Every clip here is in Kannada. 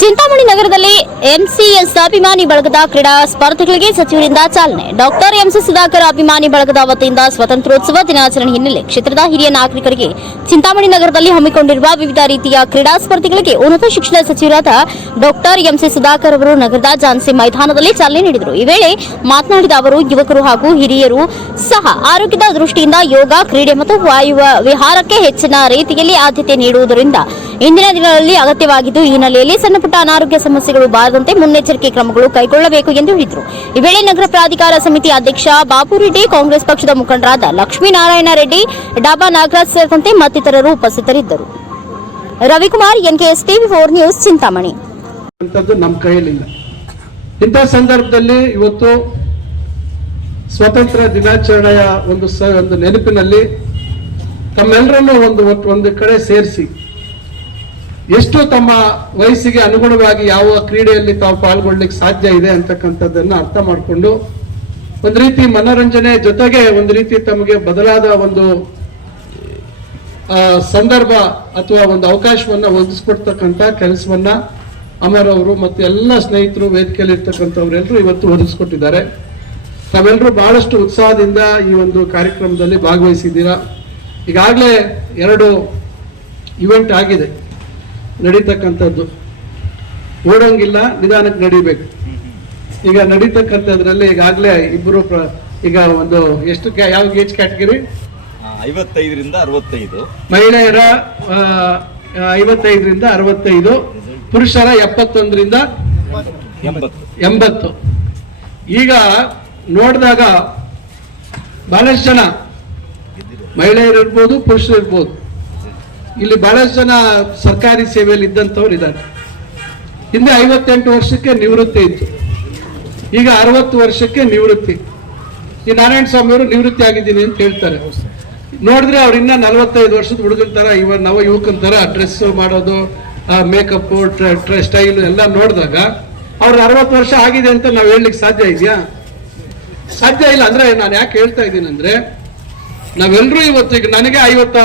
ಚಿಂತಾಮಣಿ ನಗರದಲ್ಲಿ ಎಂಸಿಎಸ್ ಅಭಿಮಾನಿ ಬಳಗದ ಕ್ರೀಡಾ ಸ್ಪರ್ಧೆಗಳಿಗೆ ಸಚಿವರಿಂದ ಚಾಲನೆ. ಡಾಕ್ಟರ್ ಎಂಸಿ ಸುಧಾಕರ್ ಅಭಿಮಾನಿ ಬಳಗದ ವತಿಯಿಂದ ಸ್ವಾತಂತ್ರ್ಯೋತ್ಸವ ದಿನಾಚರಣೆ ಹಿನ್ನೆಲೆ ಕ್ಷೇತ್ರದ ಹಿರಿಯ ನಾಗರಿಕರಿಗೆ ಚಿಂತಾಮಣಿ ನಗರದಲ್ಲಿ ಹಮ್ಮಿಕೊಂಡಿರುವ ವಿವಿಧ ರೀತಿಯ ಕ್ರೀಡಾ ಸ್ಪರ್ಧೆಗಳಿಗೆ ಉನ್ನತ ಶಿಕ್ಷಣ ಸಚಿವರಾದ ಡಾಕ್ಟರ್ ಎಂಸಿ ಸುಧಾಕರ್ ಅವರು ನಗರದ ಜಾನ್ಸಿ ಮೈದಾನದಲ್ಲಿ ಚಾಲನೆ ನೀಡಿದರು. ಈ ವೇಳೆ ಮಾತನಾಡಿದ ಅವರು, ಯುವಕರು ಹಾಗೂ ಹಿರಿಯರು ಸಹ ಆರೋಗ್ಯದ ದೃಷ್ಟಿಯಿಂದ ಯೋಗ, ಕ್ರೀಡೆ ಮತ್ತು ವಾಯುವ ವಿಹಾರಕ್ಕೆ ಹೆಚ್ಚಿನ ರೀತಿಯಲ್ಲಿ ಆದ್ಯತೆ ನೀಡುವುದರಿಂದ ಇಂದಿನ ದಿನಗಳಲ್ಲಿ ಅಗತ್ಯವಾಗಿದ್ದು, ಈ ಹಿನ್ನೆಲೆಯಲ್ಲಿ ಸಣ್ಣಪುಟ್ಟ ಅನಾರೋಗ್ಯ ಸಮಸ್ಯೆಗಳು ಬಾರದಂತೆ ಮುನ್ನೆಚ್ಚರಿಕೆ ಕ್ರಮಗಳು ಕೈಗೊಳ್ಳಬೇಕು ಎಂದು ಹೇಳಿದರು. ಈ ವೇಳೆ ನಗರ ಪ್ರಾಧಿಕಾರ ಸಮಿತಿ ಅಧ್ಯಕ್ಷ ಬಾಬು ರೆಡ್ಡಿ, ಕಾಂಗ್ರೆಸ್ ಪಕ್ಷದ ಮುಖಂಡರಾದ ಲಕ್ಷ್ಮೀನಾರಾಯಣ ರೆಡ್ಡಿ, ಡಾಬಾ ನಾಗರಾಜ್ ಸೇರಿದಂತೆ ಮತ್ತಿತರರು ಉಪಸ್ಥಿತರಿದ್ದರು. Ravikumar, NKS TV four news, Chintamani. ನಮ್ಮ ಸಂದರ್ಭದಲ್ಲಿ ಇವತ್ತು ಸ್ವತಂತ್ರ ದಿನಾಚರಣೆಯ ಒಂದು ಒಂದು ನೆನಪಿನಲ್ಲಿ ತಮ್ಮೆಲ್ಲರನ್ನು ಒಂದು ಒಂದು ಕಡೆ ಸೇರಿಸಿ ಎಷ್ಟು ತಮ್ಮ ವಯಸ್ಸಿಗೆ ಅನುಗುಣವಾಗಿ ಯಾವ ಕ್ರೀಡೆಯಲ್ಲಿ ತಾವು ಪಾಲ್ಗೊಳ್ಳಿಕ್ಕೆ ಸಾಧ್ಯ ಇದೆ ಅಂತಕ್ಕಂಥದ್ದನ್ನ ಅರ್ಥ ಮಾಡಿಕೊಂಡು ಒಂದು ರೀತಿ ಮನೋರಂಜನೆ ಜೊತೆಗೆ ಒಂದು ರೀತಿ ತಮಗೆ ಬದಲಾದ ಒಂದು ಸಂದರ್ಭ ಅಥವಾ ಒಂದು ಅವಕಾಶವನ್ನ ಒದಗಿಸ್ಕೊಡ್ತಕ್ಕಂಥ ಕೆಲಸವನ್ನ ಅಮರ್ ಅವರು ಮತ್ತು ಎಲ್ಲ ಸ್ನೇಹಿತರು ವೇದಿಕೆಯಲ್ಲಿ ಇರ್ತಕ್ಕಂಥವ್ರೆಲ್ಲರೂ ಇವತ್ತು ಒದಗಿಸ್ಕೊಟ್ಟಿದ್ದಾರೆ. ತಾವೆಲ್ಲರೂ ಬಹಳಷ್ಟು ಉತ್ಸಾಹದಿಂದ ಈ ಒಂದು ಕಾರ್ಯಕ್ರಮದಲ್ಲಿ ಭಾಗವಹಿಸಿದ್ದೀರಾ. ಈಗಾಗಲೇ ಎರಡು ಇವೆಂಟ್ ಆಗಿದೆ. ನಡೀತಕ್ಕಂಥದ್ದು. ಓಡಂಗಿಲ್ಲ ನಿಧಾನಕ್ಕೆ ನಡಿಬೇಕು. ಈಗ ನಡೀತಕ್ಕಂಥದ್ರಲ್ಲಿ ಈಗಾಗಲೇ ಇಬ್ಬರು ಈಗ ಒಂದು ಎಷ್ಟು ಯಾವ ಏಜ್ ಕ್ಯಾಟಗರಿ? ಐವತ್ತೈದರಿಂದ ಅರವತ್ತೈದು. ಮಹಿಳೆಯರ ಐವತ್ತೈದರಿಂದ ಅರವತ್ತೈದು ಪುರುಷರ ಎಪ್ಪತ್ತೊಂದರಿಂದ ಎಂಬತ್ತು. ಎಂಬತ್ತು. ಈಗ ನೋಡಿದಾಗ ಬಹಳಷ್ಟು ಜನ ಮಹಿಳೆಯರು ಇರ್ಬೋದು ಪುರುಷರು ಇರ್ಬೋದು. ಇಲ್ಲಿ ಬಹಳಷ್ಟು ಜನ ಸರ್ಕಾರಿ ಸೇವೆಯಲ್ಲಿ ಇದ್ದಂಥವ್ರು ಇದ್ದಾರೆ. ಹಿಂದೆ ಐವತ್ತೆಂಟು ವರ್ಷಕ್ಕೆ ನಿವೃತ್ತಿ ಇತ್ತು. ಈಗ ಅರವತ್ತು ವರ್ಷಕ್ಕೆ ನಿವೃತ್ತಿ. ಈ ನಾರಾಯಣ ಸ್ವಾಮಿ ಅವರು ನಿವೃತ್ತಿ ಆಗಿದ್ದೀನಿ ಅಂತ ಹೇಳ್ತಾರೆ. ನೋಡಿದ್ರೆ ಅವ್ರು ಇನ್ನ ನಲವತ್ತೈದು ವರ್ಷದ ಹುಡುಗನ ತರ ಇವ ನವ ಯುವಕನ ತರ ಡ್ರೆಸ್ ಮಾಡೋದು ಮೇಕಪ್ ಸ್ಟೈಲ್ ಎಲ್ಲ ನೋಡಿದಾಗ ಅವ್ರ ಅರವತ್ತು ವರ್ಷ ಆಗಿದೆ ಅಂತ ನಾವು ಹೇಳಲಿಕ್ಕೆ ಸಾಧ್ಯ ಇದೆಯಾ? ಸಾಧ್ಯ ಇಲ್ಲ ಅಂದ್ರೆ ನಾನು ಯಾಕೆ ಹೇಳ್ತಾ ಇದ್ದೀನಿ ಅಂದ್ರೆ ನಾವೆಲ್ಲರೂ ಇವತ್ತು ಈಗ ನನಗೆ ಐವತ್ತ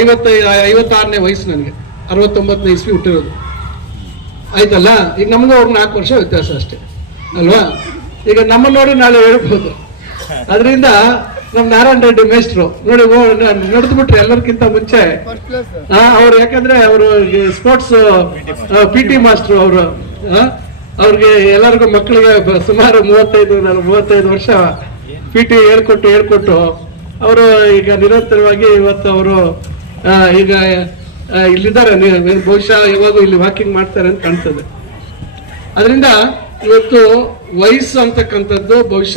ಐವತ್ತ ಐವತ್ತಾರನೇ ವಯಸ್ಸು ನನಗೆ. ಅರವತ್ತೊಂಬತ್ತನೇ ಇಸ್ವಿ ಹುಟ್ಟಿರೋದು. ಆಯ್ತಲ್ಲ? ಈಗ ನಮಗೂ ಅವ್ರಿಗೆ ನಾಲ್ಕು ವರ್ಷ ವ್ಯತ್ಯಾಸ ಅಷ್ಟೇ. ಅಲ್ವಾ? ಈಗ ನಮ್ಮ ನೋಡಿ ನಾಳೆ ಹೇಳ್ಬೋದು. ಅದರಿಂದ ನಮ್ಮ ನಾರಾಯಣ ರೆಡ್ಡಿ ಮೇಸ್ಟ್ರು ನೋಡಿ ನಡೆದು ಬಿಟ್ರೆ ಎಲ್ಲರಿಗಿಂತ ಮುಂಚೆ ಅವ್ರು ಯಾಕಂದ್ರೆ ಅವರು ಸ್ಪೋರ್ಟ್ಸ್ ಪಿ ಟಿ ಮಾಸ್ಟ್ರು ಅವರು. ಅವ್ರಿಗೆ ಎಲ್ಲರಿಗೂ ಮಕ್ಕಳಿಗೆ ಸುಮಾರು ಮೂವತ್ತೈದು ಮೂವತ್ತೈದು ವರ್ಷ ಪಿ ಟಿ ಹೇಳ್ಕೊಟ್ಟು ಹೇಳ್ಕೊಟ್ಟು ಅವರು ಈಗ ನಿರಂತರವಾಗಿ ಇವತ್ತು ಅವರು ಈಗ ಇಲ್ಲಿದ್ದಾರೆ. ಬಹುಶಃ ಯಾವಾಗೂ ಇಲ್ಲಿ ವಾಕಿಂಗ್ ಮಾಡ್ತಾರೆ ಅಂತ ಕಾಣ್ತದೆ. ಅದರಿಂದ ಇವತ್ತು ವಯಸ್ಸು ಅಂತಕ್ಕಂಥದ್ದು ಬಹುಶಃ